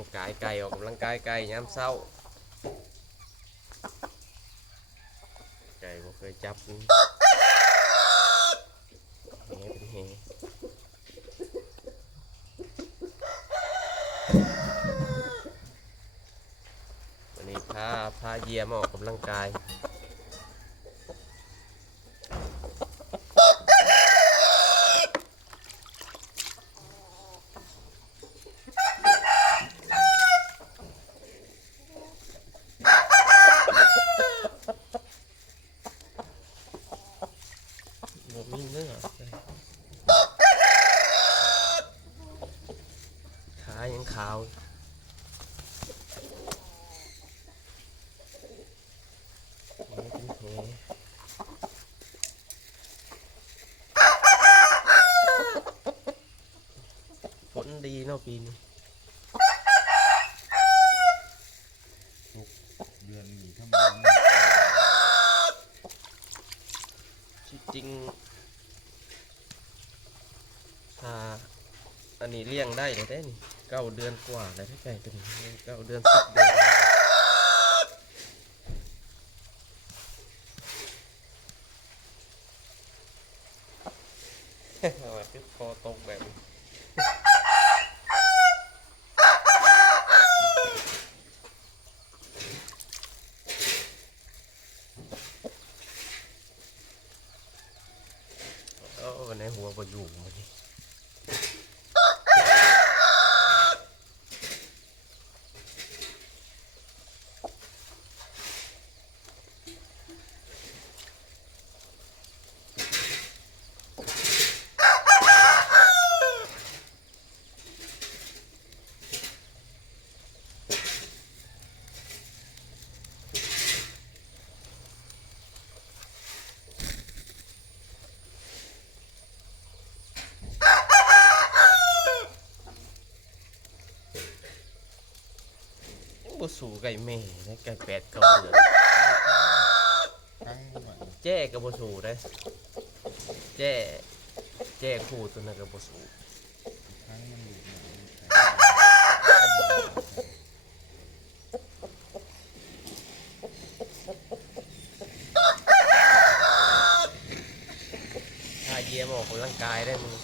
ลังกายไก่ออกกำลังกายไก่ย้ำเศร้า ไก่บ่เคยจับนี่เป็นแหวันนี้พาพาเยี่ยมออกกำลังกาย บ่มีเนื้อขายังขาวนี่เป็นแผลฝนีนาะปีนี้เดือนมีเข้างบนที่จริงถ้าอันนี้เลี้ยงได้เลยได้นี่เก้าเดือนกว่าเลยถ้าไก่ตัวนี้เก้าเดือนสิบเดือนเอาไว้คือคอตกแบบนี้เอา วันไหนหัวบ่อยู่มาดิ บ่สู่ไก่แม่นะไก่แปดเก้าเดือนครั้งหน่อยแจ้กับบ่สู่ได้แจ้แจ้คู่ตัวนั้นกับบ่สู่ครั้งมันดูหน่อยถ้าเยี่ยมออกกำลังกายได้มึง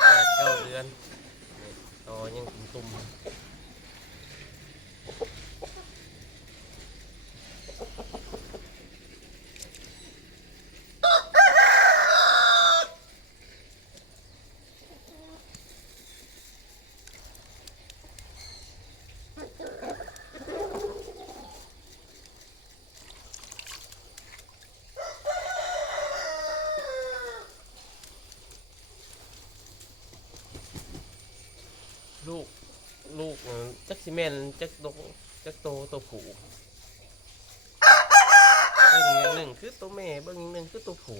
แปดเก้าเดือนนี่ต่อยังตุ่มๆ ลูกลูกเอ่ อจักซิเมนจักโตจักโตตัวผูเบิ่งอย่างหนึ่งคือตัวแม่เบิ่งอย่างหนึ่งคือตัวผู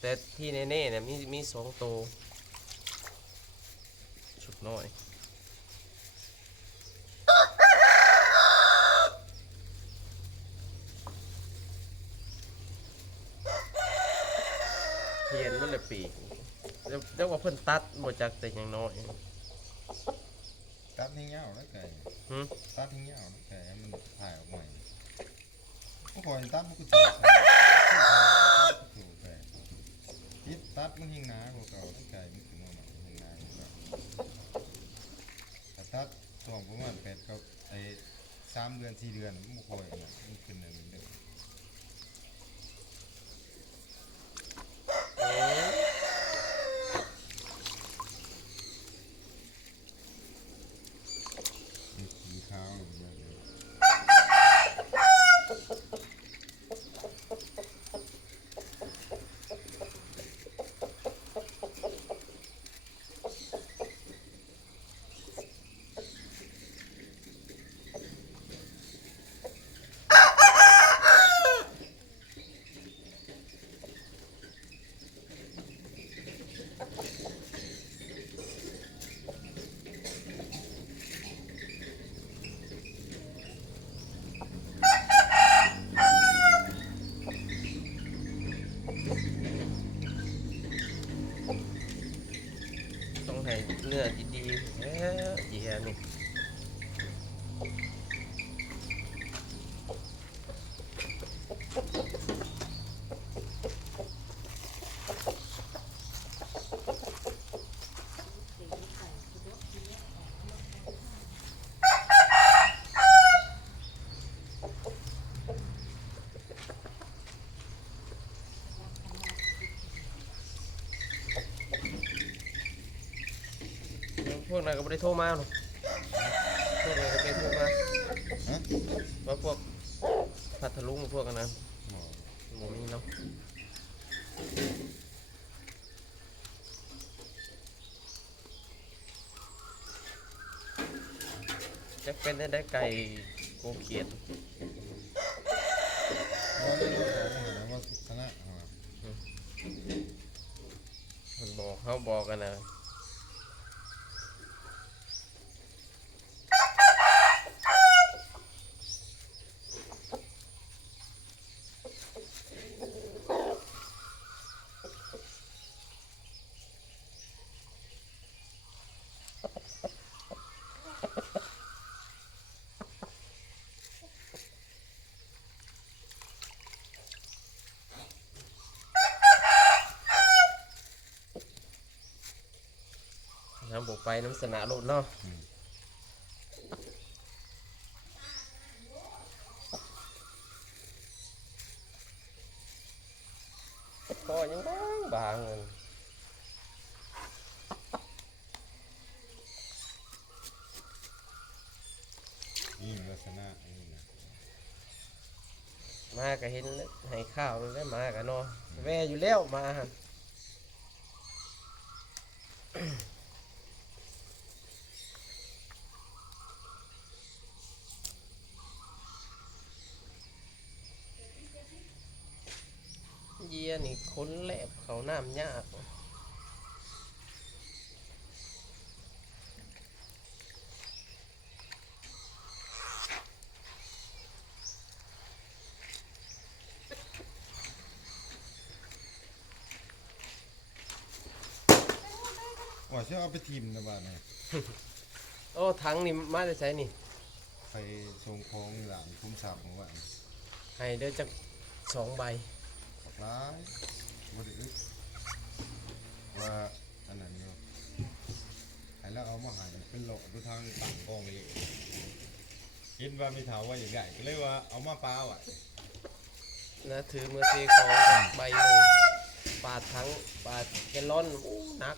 แต่ที่แน่ๆเนี่ยมีมีสองโตชุดน้อยเพียนมันเลยปีกเดี๋ยกว่าเพิ่นตัดบ่จักแต่อย่างน้อย ตัดทิ้งเงาแล้วไก่หืม ตัดทิ้งเงาแล้วไก่ให้มันถ่ายออกใหม่พวกคนตัดมันก็ถูกถูกไก่ติดตัดมันหิงหนาพวกเก่าแล้วไก่มันขึ้นมาใหม่หิงหนาพวกเก่าแต่ตัดช่วงประมาณแปดเขาไอ้สามเดือนสี่เดือนมันบ่ค่อยนะมันขึ้นหนึ่งเดือน โอ้ย มีสีขาวอย่างเงี้ยเลย เวกนั้นก็ไม่ได้โทรมาหรอกพวกนั้นก็ไม่ได้โทรมาฮะว่าพวกพัทลุงพวกอันนั้นบ่หมูมีเนาะจะเป็นได้ได้ไก่โกเขียดบ่ได้รู้ของหาว่าคณะหามันบอกเขาบอกกันนะำบกไปน้ำสนะโลดเนาะก็ยังบางบางๆเลยยิ่งลักษณะนี่นะมาก็เห็นแล้วให้ข้าวแล้วมากันเนาะแว่อยู่แล้วมาหั่น ยียนี่ค้นแลบเขาน้ำยากว่าสิเอาไปทิมนะบ้านนี่โอ้ทั้งนี่มาจะใช้นี่ไปส่งของหลานคุ้มทรัพย์ของว่าให้เด้อจักสองใบ ร้ายบ่ได้อึดว่าอันนั้นอยู่ให้แล้วเอามาใหายเป็นโหลดูทางต่างกองเลยคิดว่ามีถาว่าอย่างใหญ่ก็เลยว่าเอามาปลาไว้นะถือมือซีของใบหนึ่งปาดทั้งปาดแกลลอนอู้หนัก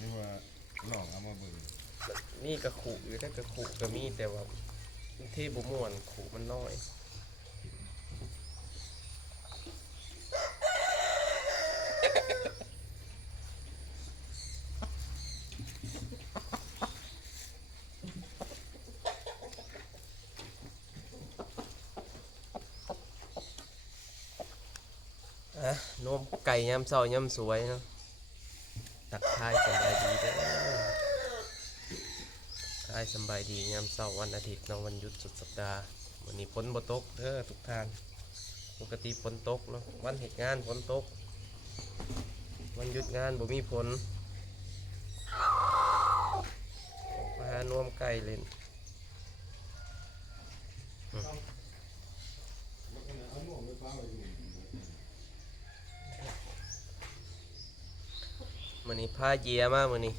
นี่ว่าลองเอามาเบิ่ง นี่กระขุอยู่แต่กระขุก็มีแต่ว่า ที่บุม่วนขุมันน้อยอะนมไก่ยำเศร้ายำสวยเนาะตักทายสบายดีเด้อ ทายสบายดียามเสาร์วันอาทิตย์เนาะวันหยุดสุดสัปดาห์วันนี้ฝนบ่ตกเด้อทุกท่านปกติฝนตกเนาะวันเหตุงานฝนตก วันหยุดงานบ่มีฝนมาหานวมไก่เล่นมวกไปปลาไว้อยู่มื้อนี้พาเยียมามื้อนี้